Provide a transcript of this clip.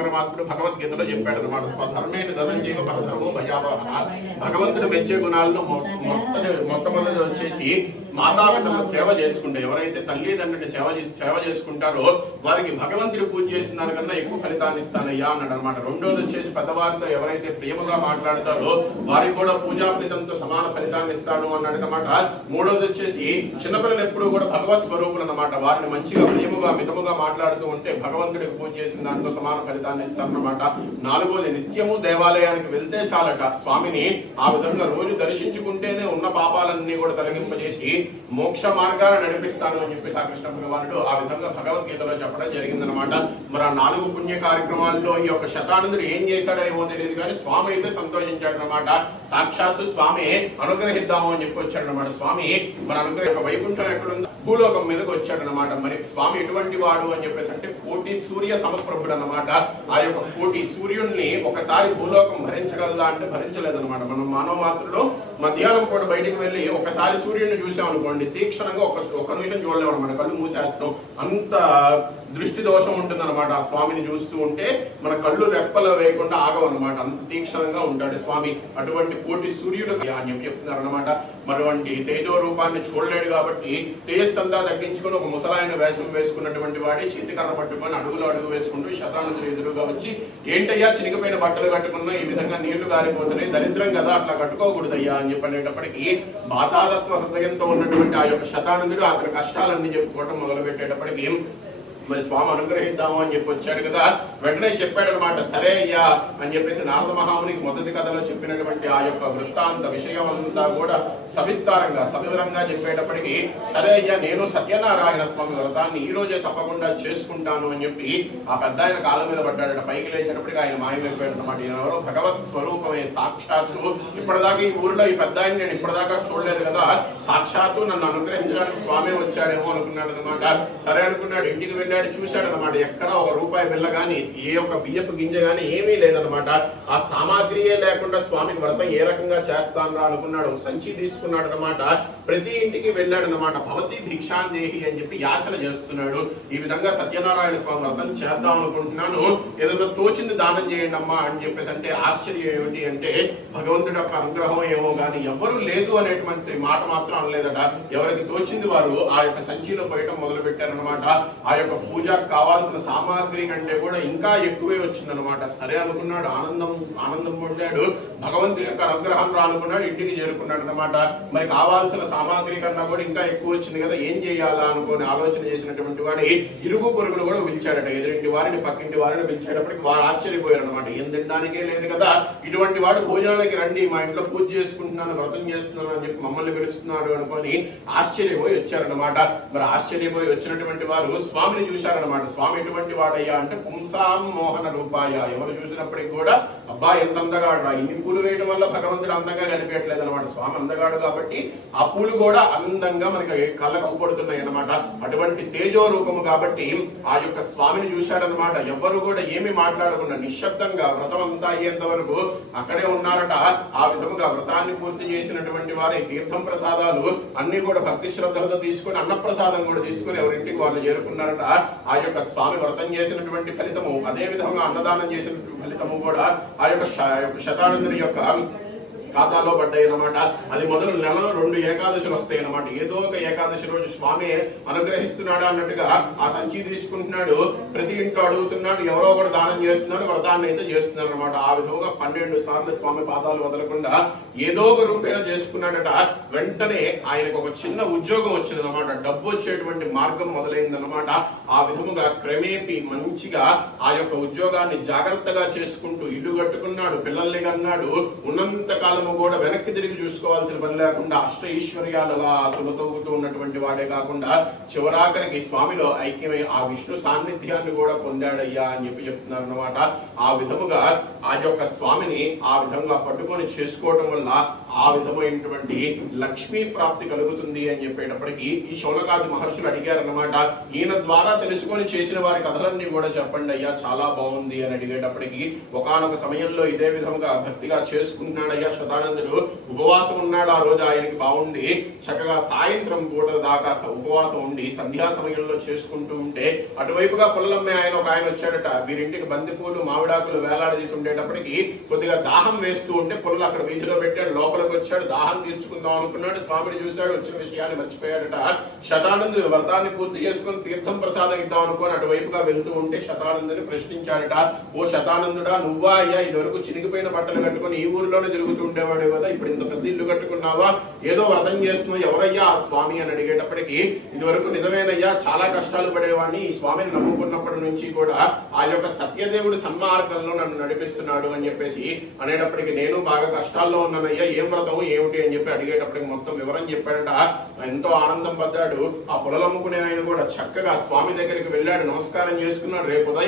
పరమాత్ముడు భగవద్గీతలో చెప్పాడు అనమాట. స్వధర్మేణ ధనంజయ పరధర్మో భయావహ. భగవంతుడు మెచ్చే గుణాలను మొట్టమొదటి వచ్చేసి మాతాపితల సేవ చేసుకుంటే, ఎవరైతే తల్లిదండ్రుని సేవ చేసుకుంటారో వారికి భగవంతుడు పూజ చేసిన దానికన్నా ఎక్కువ ఫలితాన్ని ఇస్తానయ్యా అన్నాడు అనమాట. రెండోది వచ్చేసి పెద్దవారితో ఎవరైతే ప్రేమగా మాట్లాడతారో వారికి కూడా పూజా ఫలితంతో సమాన ఫలితాన్ని ఇస్తాను అన్నాడు అనమాట. మూడోది వచ్చేసి చిన్నపిల్లలు ఎప్పుడు కూడా భగవత్ స్వరూపులు అన్నమాట. వారిని మంచిగా ప్రేమగా మితముగా మాట్లాడుతూ ఉంటే భగవంతుడికి పూజ చేసిన దాంతో సమాన ఫలితాన్ని ఇస్తారన్నమాట. నాలుగోది నిత్యము దేవాలయానికి వెళ్తే చాలట స్వామిని ఆ విధంగా రోజు దర్శించుకుంటేనే ఉన్న పాపాలన్నీ కూడా తొలగింపజేసి మోక్ష మార్గాన్ని నడిపిస్తాను అని చెప్పి కృష్ణ భగవానుడు ఆ విధంగా భగవద్గీతలో చెప్పడం జరిగిందనమాట. మరి ఆ 4 పుణ్య కార్యక్రమాల్లో ఈ యొక్క శతానందుడు ఏం చేశాడో ఏమో తెలియదు కానీ స్వామి అయితే సంతోషించాడు అనమాట. సాక్షాత్తు స్వామి అనుగ్రహిద్దాము అని చెప్పి వచ్చాడు అనమాట. స్వామి మన అనుగ్రహ వైకుంఠం ఎక్కడుందో భూలోకం మీదకి వచ్చాడు అనమాట. మరి స్వామి ఎటువంటి వాడు అని చెప్పేసి అంటే కోటి సూర్య సమప్రభుడు అనమాట. ఆ యొక్క కోటి సూర్యుడిని ఒకసారి భూలోకం భరించగలదా అంటే భరించలేదన్నమాట. మనం మానవ మాత్రులు మధ్యాహ్నం కూడా బయటికి వెళ్ళి ఒకసారి సూర్యుడిని చూసాం అనుకోండి, తీక్షణంగా ఒక నిమిషం చూడలేము అనమాట, కళ్ళు మూసేస్తాం, అంత దృష్టి దోషం ఉంటుంది అనమాట. ఆ స్వామిని చూస్తూ ఉంటే మన కళ్ళు రెప్పలు వేయకుండా ఆగవన్నమాట, అంత తీక్షణంగా ఉంటాడు స్వామి. అటువంటి కోటి సూర్యుడు అని చెప్తున్నారు అనమాట. మరొంటి తేజో రూపాన్ని చూడలేడు కాబట్టి తేజస్సంతా తగ్గించుకుని ఒక ముసలాయన వేషం వేసుకున్నటువంటి వాడి చేతికర్ర పట్టుకొని అడుగులో అడుగు వేసుకుంటూ శతానందుడు ఎదురుగా వచ్చి, ఏంటయ్యా చినిగిపోయిన బట్టలు కట్టుకున్నా, ఈ విధంగా నీళ్లు గారిపోతున్నాయి, దరిద్రం కదా, అట్లా కట్టుకోకూడదయ్యా అని చెప్పనేటప్పటికీ బాధాతత్వ హృదయంతో ఉన్నటువంటి ఆ యొక్క శతానందుడు అతని కష్టాలన్నీ చెప్పుకోవడం మొదలు పెట్టేటప్పటికి మరి స్వామి అనుగ్రహిద్దాము అని చెప్పి వచ్చాడు కదా. వెంటనే చెప్పాడు అనమాట, సరే అయ్యా అని చెప్పేసి నారద మహామునికి మొదటి కథలో చెప్పినటువంటి ఆ యొక్క వృత్తాంత విషయం అంతా కూడా సవివరంగా చెప్పేటప్పటికి, సరే అయ్యా నేను సత్యనారాయణ స్వామి వ్రతాన్ని ఈ రోజే తప్పకుండా చేసుకుంటాను అని చెప్పి ఆ పెద్ద ఆయన కాళ్ళ మీద పడ్డాడట. పైకి లేచేటప్పటికి ఆయన మాయమైపోయాడు అనమాట. ఈయన ఎవరో భగవత్ స్వరూపమే సాక్షాత్తు. ఇప్పటిదాకా ఈ ఊరిలో ఈ పెద్ద ఆయన నేను ఇప్పటిదాకా చూడలేదు కదా, సాక్షాత్తు నన్ను అనుగ్రహించడానికి స్వామి వచ్చాడేమో అనుకున్నాడు అనమాట. సరే అనుకున్నాడు, ఇంటికి వెళ్ళాడు, చూశాడు అనమాట. ఎక్కడ ఒక రూపాయి బిళ్ళ గాని ఏ ఒక్క బియ్యపు గింజ గాని ఏమీ లేదనమాట. ఆ సామాగ్రియే లేకుండా స్వామికి వ్రతం ఏ రకంగా చేస్తాను అనుకున్నాడు. సంచి తీసుకున్నాడు అనమాట. ప్రతి ఇంటికి వెళ్ళాడు అనమాట. భవతి భిక్షాందేహి అని చెప్పి యాచన చేస్తున్నాడు. ఈ విధంగా సత్యనారాయణ స్వామి వ్రతం చేద్దాం అనుకుంటున్నాను, ఏదైనా తోచింది దానం చేయండి అమ్మా అని చెప్పేసి అంటే ఆశ్చర్యం ఏమిటి అంటే భగవంతుడి యొక్క అనుగ్రహం ఏమో గాని ఎవరు లేదు అనేటువంటి మాట మాత్రం అనలేదట. ఎవరికి తోచింది వారు ఆ యొక్క సంచిలో పోయటం మొదలు పెట్టారనమాట. ఆ యొక్క పూజకు కావాల్సిన సామాగ్రి కంటే కూడా ఇంకా ఎక్కువే వచ్చిందనమాట. సరే అనుకున్నాడు, ఆనందం పొందాడు, భగవంతుడి యొక్క అనుగ్రహం రానుకున్నాడు, ఇంటికి చేరుకున్నాడు అనమాట. మరి కావాల్సిన సామాగ్రి కన్నా కూడా ఇంకా ఎక్కువ వచ్చింది కదా, ఏం చేయాలా అనుకుని ఆలోచన చేసినటువంటి వాడి ఇరుగు పొరుగులు కూడా పిలిచాడట. ఎదురింటి వారిని పక్కింటి వారిని పిలిచేటప్పటికి వారు ఆశ్చర్యపోయారు అనమాట. ఏం తినడానికే లేదు కదా, ఇటువంటి వాడు భోజనానికి రండి, మా ఇంట్లో పూజ చేసుకుంటున్నాను, వ్రతం చేస్తున్నాను అని చెప్పి మమ్మల్ని పిలుస్తున్నారు అనుకొని ఆశ్చర్యపోయి వచ్చారనమాట. మరి ఆశ్చర్యపోయి వచ్చినటువంటి వారు స్వామిని చూశారనమాట. స్వామి ఎటువంటి వాడయ్యా అంటే పుంసాం మోహన రూపాయ. ఎవరు చూసినప్పటికి కూడా అబ్బా ఎంత అందగాడు, ఇన్ని పూలు వేయడం వల్ల భగవంతుడు అందంగా కనిపించట్లేదు అనమాట. స్వామి అందగాడు కాబట్టి ఆ పూలు కూడా అందంగా మనకి కళ్ళకు అవపడుతున్నాయి అనమాట. అటువంటి తేజో రూపము కాబట్టి ఆ యొక్క స్వామిని చూశాడనమాట. ఎవరు కూడా ఏమి మాట్లాడకుండా నిశ్శబ్దంగా వ్రతం అంతా అయ్యేంత వరకు అక్కడే ఉన్నారట. ఆ విధముగా వ్రతాన్ని పూర్తి చేసినటువంటి వారి తీర్థం ప్రసాదాలు అన్ని కూడా భక్తి శ్రద్ధలతో తీసుకుని అన్నప్రసాదం కూడా తీసుకుని ఎవరింటికి వాళ్ళు చేరుకున్నారట. ఆ యొక్క స్వామి వ్రతం చేసినటువంటి ఫలితము, అదే విధంగా అన్నదానం చేసినటువంటి ఫలితము కూడా ఆ యొక్క శతానందుని యొక్క ఖాతాలో పడ్డాయి అనమాట. అది మొదలు నెలలో 2 ఏకాదశులు వస్తాయి అనమాట. ఏదో ఒక ఏకాదశి రోజు స్వామి అనుగ్రహిస్తున్నాడు అన్నట్టుగా ఆ సంచి తీసుకుంటున్నాడు, ప్రతి ఇంట్లో అడుగుతున్నాడు, ఎవరో ఒకరు దానం చేస్తున్నాడు, వ్రతాన్ని అయితే చేస్తున్నారు అనమాట. ఆ విధంగా 12 సార్లు స్వామి పాదాలు వదలకుండా ఏదో ఒక రూపేణ చేసుకున్నాడట. వెంటనే ఆయనకు ఒక చిన్న ఉద్యోగం వచ్చింది అనమాట. డబ్బు వచ్చేటువంటి మార్గం మొదలైందనమాట. ఆ విధముగా క్రమేపీ మంచిగా ఆ యొక్క ఉద్యోగాన్ని జాగ్రత్తగా చేసుకుంటూ ఇల్లు కట్టుకున్నాడు, పిల్లల్ని కన్నాడు. ఉన్నంత కాలం కూడా వెనక్కి తిరిగి చూసుకోవాల్సిన పని లేకుండా అష్ట ఈశ్వర్యాలు అలా తులతూగుతూ ఉన్నటువంటి వాడే కాకుండా చివరాఖరికి స్వామిలో ఐక్యమై ఆ విష్ణు సాన్నిధ్యాన్ని కూడా పొందాడయ్యా అని చెప్పి చెప్తున్నారు అన్నమాట. ఆ విధముగా ఆ యొక్క స్వామిని ఆ విధంగా పట్టుకొని చేసుకోవడం వల్ల ఆ విధమైనటువంటి లక్ష్మీ ప్రాప్తి కలుగుతుంది అని చెప్పేటప్పటికీ ఈ శౌనకాది మహర్షులు అడిగారన్నమాట. ఈయన ద్వారా తెలుసుకొని చేసిన వారి కథలన్నీ కూడా చెప్పండి అయ్యా, చాలా బాగుంది అని అడిగేటప్పటికి ఒకానొక సమయంలో ఇదే విధముగా భక్తిగా చేసుకుంటున్నాడయ్యా శతానందుడు ఉపవాసం ఉన్నాడు. ఆ రోజు ఆయనకి బాగుండి చక్కగా సాయంత్రం పూట దాకా ఉపవాసం ఉండి సంధ్యా సమయంలో చేసుకుంటూ ఉంటే అటువైపుగా పుల్లమ్మే ఒక ఆయన వచ్చాడట. వీరింటికి బంతిపూలు మామిడాకులు వేలాడదీసి ఉండేటప్పటికి కొద్దిగా దాహం వేస్తూ ఉంటే పుల్ల అక్కడ వీధిలో పెట్టాడు. లోపలికి వచ్చాడు, దాహం తీర్చుకుందాం అనుకున్నాడు. స్వామిని చూశాడు, వచ్చిన విషయాన్ని మర్చిపోయాడట. శతానందుడు వ్రతాన్ని పూర్తి చేసుకుని తీర్థం ప్రసాదం ఇద్దాం అనుకుని అటువైపుగా వెళ్తూ ఉంటే శతానందుని ప్రశ్నించాడట. ఓ శతానందుడా, నువ్వా అయ్యా ఇదివరకు చినిగిపోయిన బట్టలు కట్టుకుని ఈ ఊరిలోనే తిరుగుతూ ఉండేవాడు కదా, ఇప్పుడు ఇంత పెద్ద ఇల్లు కట్టుకున్నావా, ఏదో వ్రతం చేస్తున్నావు, ఎవరయ్యా ఆ స్వామి అని అడిగేటప్పటికి ఇదివరకు నిజమేనయ్యా, చాలా కష్టాలు పడేవాడిని, ఈ స్వామిని నమ్ముకున్నప్పటి నుంచి కూడా ఆ యొక్క సత్యదేవుడు సన్మార్గంలో నన్ను నడిపిస్తున్నాడు అని చెప్పేసి అనేటప్పటికి నేను బాగా కష్టాల్లో ఉన్నానయ్యా, ఏం వ్రతం ఏమిటి అని చెప్పి అడిగేటప్పటికి మొత్తం వివరం చెప్పాడట. ఎంతో ఆనందం పడ్డాడు. ఆ పొలలు అమ్ముకునే ఆయన కూడా చక్కగా స్వామి దగ్గరికి వెళ్ళాడు, నమస్కారం చేసుకున్నాడు. రేపు ఉదయం